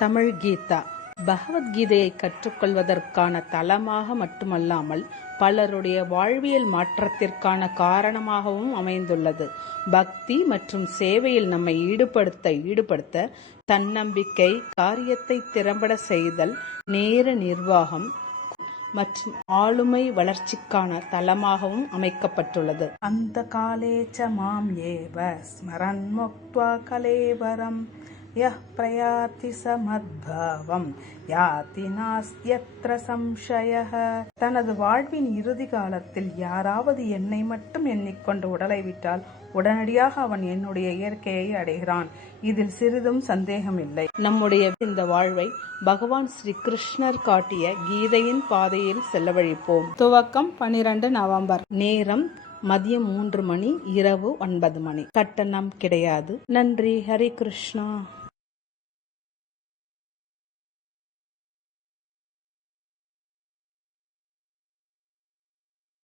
தமிழ் கீதா பகவத்கீதையை கற்றுக்கொள்வதற்கான தளமாக மட்டுமல்லாமல் பலருடைய வாழ்வியல் மாற்றத்திற்கான காரணமாகவும் அமைந்துள்ளது. பக்தி மற்றும் சேவையில் நம்மை ஈடுபடுத்த ஈடுபடுத்த தன்னம்பிக்கை காரியத்தை திறம்பட செய்தல் நேர நிர்வாகம் மற்றும் ஆளுமை வளர்ச்சிக்கான தளமாகவும் அமைக்கப்பட்டுள்ளது. அந்த காலே ச மாம் ஏவ ஸ்மரன் முக்த்வா கலேவரம். யः பிரயாத்தி சமத்பாவம் யாதி நாஸ்தியத்ர சம்சயः தனது வாழ்வின் இறுதி காலத்தில் யாராவது என்னை மட்டும் எண்ணிக்கொண்டு உடலை விட்டால் உடனடியாக அவன் என்னுடைய இயற்கையை அடைகிறான். இதில் சிறிதும் சந்தேகமில்லை நம்முடைய இந்த வாழ்வை பகவான் ஸ்ரீ கிருஷ்ணர் காட்டிய கீதையின் பாதையில் செலவழிப்போம். துவக்கம் பனிரெண்டு நவம்பர். நேரம் மதியம் மூன்று மணி இரவு ஒன்பது மணி. கட்டணம் கிடையாது. நன்றி. ஹரி கிருஷ்ணா.